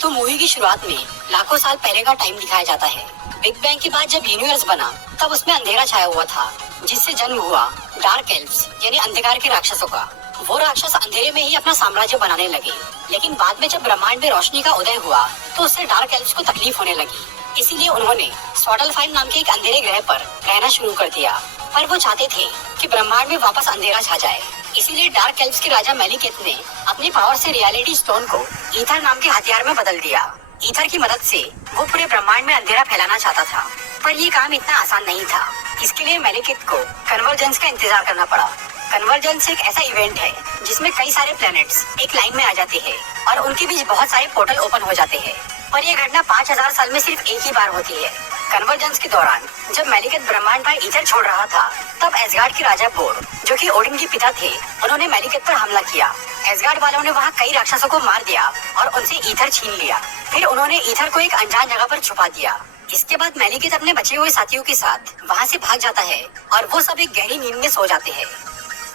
तो मूवी की शुरुआत में लाखों साल पहले का टाइम दिखाया जाता है। बिग बैंग के बाद जब यूनिवर्स बना तब उसमें अंधेरा छाया हुआ था, जिससे जन्म हुआ डार्क एल्व्स यानी अंधकार के राक्षसों का। वो राक्षस अंधेरे में ही अपना साम्राज्य बनाने लगे, लेकिन बाद में जब ब्रह्मांड में रोशनी का उदय हुआ तो उससे डार्क एल्व्स को तकलीफ होने लगी। इसीलिए उन्होंने स्वाडलफाइन नाम के एक अंधेरे ग्रह पर रहना शुरू कर दिया। पर वो चाहते थे कि ब्रह्मांड में वापस अंधेरा छा जाए। इसीलिए डार्क एल्व्स के राजा मेलिकेथ ने अपनी पावर से रियलिटी स्टोन को ईथर नाम के हथियार में बदल दिया। ईथर की मदद से वो पूरे ब्रह्मांड में अंधेरा फैलाना चाहता था, पर ये काम इतना आसान नहीं था। इसके लिए मेलिकेथ को कन्वर्जेंस का इंतजार करना पड़ा। कन्वर्जेंस एक ऐसा इवेंट है जिसमें कई सारे प्लैनेट्स एक लाइन में आ जाते हैं और उनके बीच बहुत सारे पोर्टल ओपन हो जाते हैं। पर यह घटना 5000 साल में सिर्फ एक ही बार होती है। कन्वर्जेंस के दौरान जब मेलिकेथ ब्रह्मांड पर ईथर छोड़ रहा था, तब एसगार्ड के राजा बोर, जो कि ओडिन के पिता थे, उन्होंने मेलिकेथ पर हमला किया। एसगार्ड वालों ने वहाँ कई राक्षसों को मार दिया और उनसे ईथर छीन लिया। फिर उन्होंने ईथर को एक अनजान जगह पर छुपा दिया। इसके बाद मेलिकेथ अपने बचे हुए साथियों के साथ वहाँ से भाग जाता है और वो सब एक गहरी नींद में सो जाते हैं।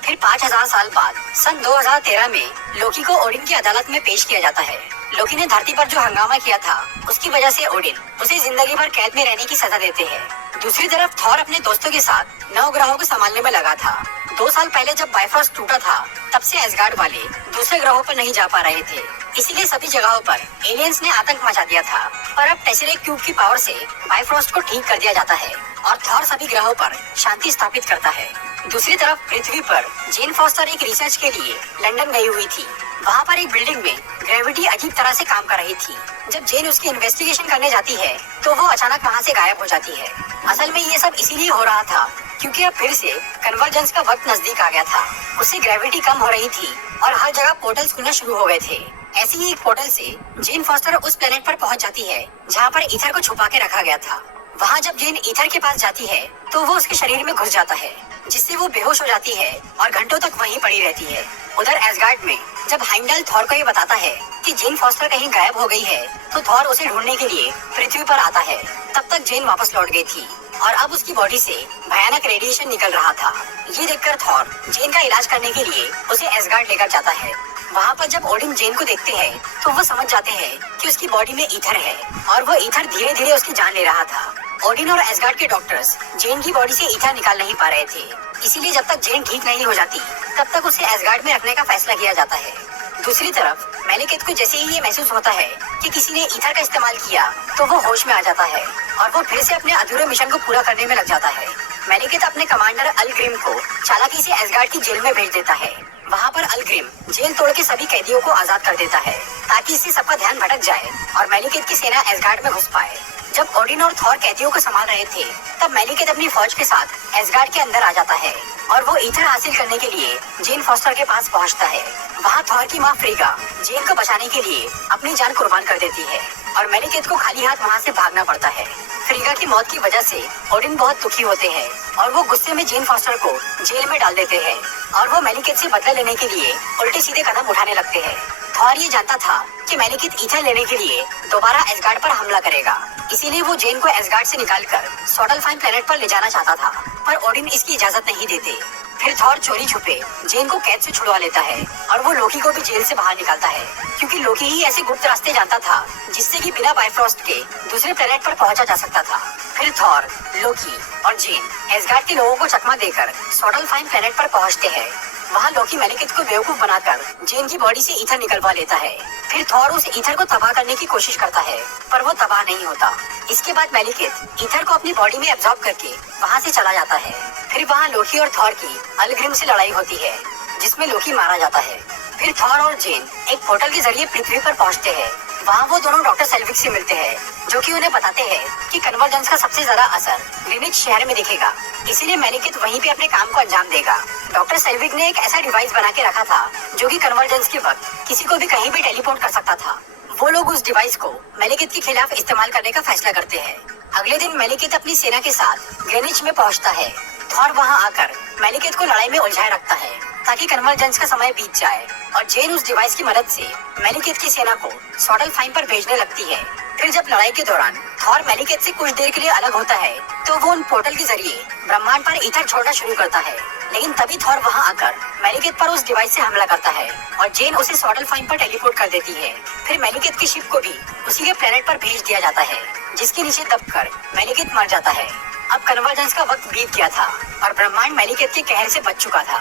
फिर 5000 साल बाद सन 2013 में लोकी को ओडिन की अदालत में पेश किया जाता है। लोकी ने धरती पर जो हंगामा किया था, उसकी वजह से ओडिन उसे जिंदगी भर कैद में रहने की सजा देते हैं। दूसरी तरफ थॉर अपने दोस्तों के साथ 9 ग्रहों को संभालने में लगा था। 2 साल पहले जब बाइफ्रॉस्ट टूटा था, तब से एसगार्ड वाले दूसरे ग्रहों पर नहीं जा पा रहे थे। इसीलिए सभी जगहों पर एलियंस ने आतंक मचा दिया था। पर अब टेसरेक्ट क्यूब की पावर से बाइफ्रॉस्ट को ठीक कर दिया जाता है और थॉर सभी ग्रहों पर शांति स्थापित करता है। दूसरी तरफ पृथ्वी पर जेन फॉस्टर एक रिसर्च के लिए लंदन गई हुई थी। वहाँ पर एक बिल्डिंग में ग्रेविटी अजीब तरह से काम कर रही थी। जब जेन उसकी इन्वेस्टिगेशन करने जाती है तो वो अचानक वहाँ से गायब हो जाती है। असल में ये सब इसीलिए हो रहा था क्योंकि अब फिर से कन्वर्जेंस का वक्त नजदीक आ गया था। उससे ग्रेविटी कम हो रही थी और हर जगह पोर्टल्स खुलना शुरू हो गए थे। ऐसी ही एक पोर्टल से जेन फॉस्टर उस प्लेनेट पर पहुंच जाती है जहाँ पर ईथर को छुपा के रखा गया था। वहाँ जब जेन ईथर के पास जाती है तो वो उसके शरीर में घुस जाता है, जिससे वो बेहोश हो जाती है और घंटों तक वहीं पड़ी रहती है। उधर एसगार्ड में जब हाइमडल थॉर को ये बताता है कि जेन फॉस्टर कहीं गायब हो गई है, तो थॉर उसे ढूंढने के लिए पृथ्वी पर आता है। तब तक जेन वापस लौट गई थी और अब उसकी बॉडी से भयानक रेडिएशन निकल रहा था। ये देखकर थॉर जेन का इलाज करने के लिए उसे एसगार्ड लेकर जाता है। वहाँ पर जब ओडिन जेन को देखते हैं तो वो समझ जाते हैं कि उसकी बॉडी में ईथर है और वो ईथर धीरे धीरे उसकी जान ले रहा था। ओडिन और एसगार्ड के डॉक्टर्स जेन की बॉडी से ईथर निकाल नहीं पा रहे थे। इसीलिए जब तक जेन ठीक नहीं हो जाती, तब तक उसे एसगार्ड में रखने का फैसला किया जाता है। दूसरी तरफ मेलिकेथ को जैसे ही ये महसूस होता है कि किसी ने ईथर का इस्तेमाल किया, तो वो होश में आ जाता है और वो फिर से अपने अधूरे मिशन को पूरा करने में लग जाता है। मेलिकेथ अपने कमांडर अलग्रिम को चालाकी से एसगार्ड की जेल में भेज देता है। वहाँ पर अलग्रिम जेल तोड़ के सभी कैदियों को आजाद कर देता है ताकि इससे सबका ध्यान भटक जाए और मेलिकेथ की सेना एसगार्ड में घुस पाए। जब ओडिन और थॉर कैदियों को संभाल रहे थे, तब मेलिकेथ अपनी फौज के साथ एसगार्ड के अंदर आ जाता है और वो ईथर हासिल करने के लिए जेन फॉस्टर के पास पहुंचता है। वहाँ थॉर की माँ फ्रीगा जेन को बचाने के लिए अपनी जान कुर्बान कर देती है और मेलिकेथ को खाली हाथ वहाँ से भागना पड़ता है। फ्रीगा की मौत की वजह से ओडिन बहुत दुखी होते हैं और वो गुस्से में जेन फॉस्टर को जेल में डाल देते हैं और वो मेलिकेथ से बदला लेने के लिए उल्टे सीधे कदम उठाने लगते हैं। थॉर ये जानता था कि मेलिकेथ ईथर लेने के लिए दोबारा एसगार्ड पर हमला करेगा, इसीलिए वो जेन को एसगार्ड से निकालकर स्वाडलफाइन प्लेनेट पर ले जाना चाहता था, पर ओडिन इसकी इजाजत नहीं देते। फिर थॉर चोरी छुपे जेन को कैद से छुड़वा लेता है और वो लोकी को भी जेल से बाहर निकालता है, क्योंकि लोकी ही ऐसे गुप्त रास्ते जानता था जिससे कि बिना बाइफ्रॉस्ट के दूसरे प्लेनेट पर पहुंचा जा सकता था। फिर थॉर, लोकी और जेन एसगार्ड के लोगों को चकमा देकर स्वाडलफाइन प्लेनेट पर पहुंचते हैं। वहाँ लोकी मेलिकेथ को बेवकूफ बनाकर जेन की बॉडी से ईथर निकलवा लेता है। फिर थॉर उस ईथर को तबाह करने की कोशिश करता है, पर वो तबाह नहीं होता। इसके बाद मेलिकेथ ईथर को अपनी बॉडी में एब्जॉर्ब करके वहाँ से चला जाता है। फिर वहाँ लोकी और थॉर की अलग्रिम से लड़ाई होती है, जिसमें लोकी मारा जाता है। फिर थॉर और जेन एक पोर्टल के जरिए पृथ्वी पर पहुँचते हैं। वहाँ वो दोनों डॉक्टर सेल्विक से मिलते हैं, जो कि उन्हें बताते हैं कि कन्वर्जेंस का सबसे ज्यादा असर ग्रीनिच शहर में दिखेगा, इसीलिए मेलिकेथ वहीं पे अपने काम को अंजाम देगा। डॉक्टर सेल्विक ने एक ऐसा डिवाइस बना के रखा था जो कि कन्वर्जेंस के वक्त किसी को भी कहीं भी टेलीपोर्ट कर सकता था। वो लोग उस डिवाइस को मेलिकेथ के खिलाफ इस्तेमाल करने का फैसला करते हैं। अगले दिन मेलिकेथ अपनी सेना के साथ ग्रीनिच में पहुंचता है। थॉर वहां आकर मेलिकेथ को लड़ाई में उलझाए रखता है। ताकि कन्वर्जेंस का समय बीत जाए और जेन उस डिवाइस की मदद से मेलिकेथ की सेना को स्वाडलफाइन पर भेजने लगती है। फिर जब लड़ाई के दौरान थॉर मेलिकेथ से कुछ देर के लिए अलग होता है तो वो उन पोर्टल के जरिए ब्रह्मांड पर ईथर छोड़ना शुरू करता है। लेकिन तभी थॉर वहां आकर मेलिकेथ पर उस डिवाइस से हमला करता है और जेन उसे स्वाडलफाइन पर टेलीपोर्ट कर देती है। फिर मेलिकेथ की शिप को भी उसी के प्लेनेट पर भेज दिया जाता है, जिसके नीचे दबकर मेलिकेथ मर जाता है। अब कन्वर्जेंस का वक्त बीत गया था और ब्रह्मांड मेलिकेथ के कहर से बच चुका था।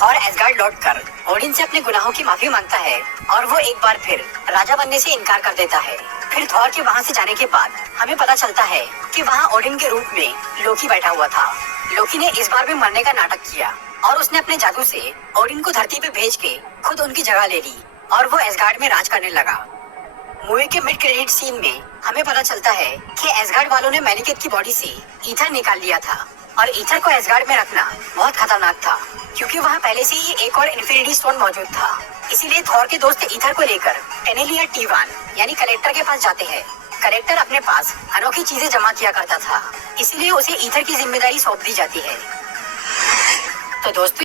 थॉर एसगार्ड लौटकर ओडिन से अपने गुनाहों की माफी मांगता है और वो एक बार फिर राजा बनने से इनकार कर देता है। फिर थॉर के वहाँ से जाने के बाद हमें पता चलता है कि वहाँ ओडिन के रूप में लोकी बैठा हुआ था। लोकी ने इस बार भी मरने का नाटक किया और उसने अपने जादू से ओडिन को धरती पे भेज के खुद उनकी जगह ले ली और वो एसगार्ड में राज करने लगा। मूवी के मिड क्रेडिट सीन में हमें पता चलता है कि एसगार्ड वालों ने मेलिकेथ की बॉडी से ईथर निकाल लिया था और ईथर को एसगार्ड में रखना बहुत खतरनाक था, क्योंकि वहाँ पहले से ही एक और इन्फिनिटी स्टोन मौजूद था। इसीलिए थॉर के दोस्त ईथर को लेकर टेनेलिया टी1 यानी कलेक्टर के पास जाते हैं। कलेक्टर अपने पास अनोखी चीजें जमा किया करता था, इसीलिए उसे ईथर की जिम्मेदारी सौंप दी जाती है। तो दोस्तों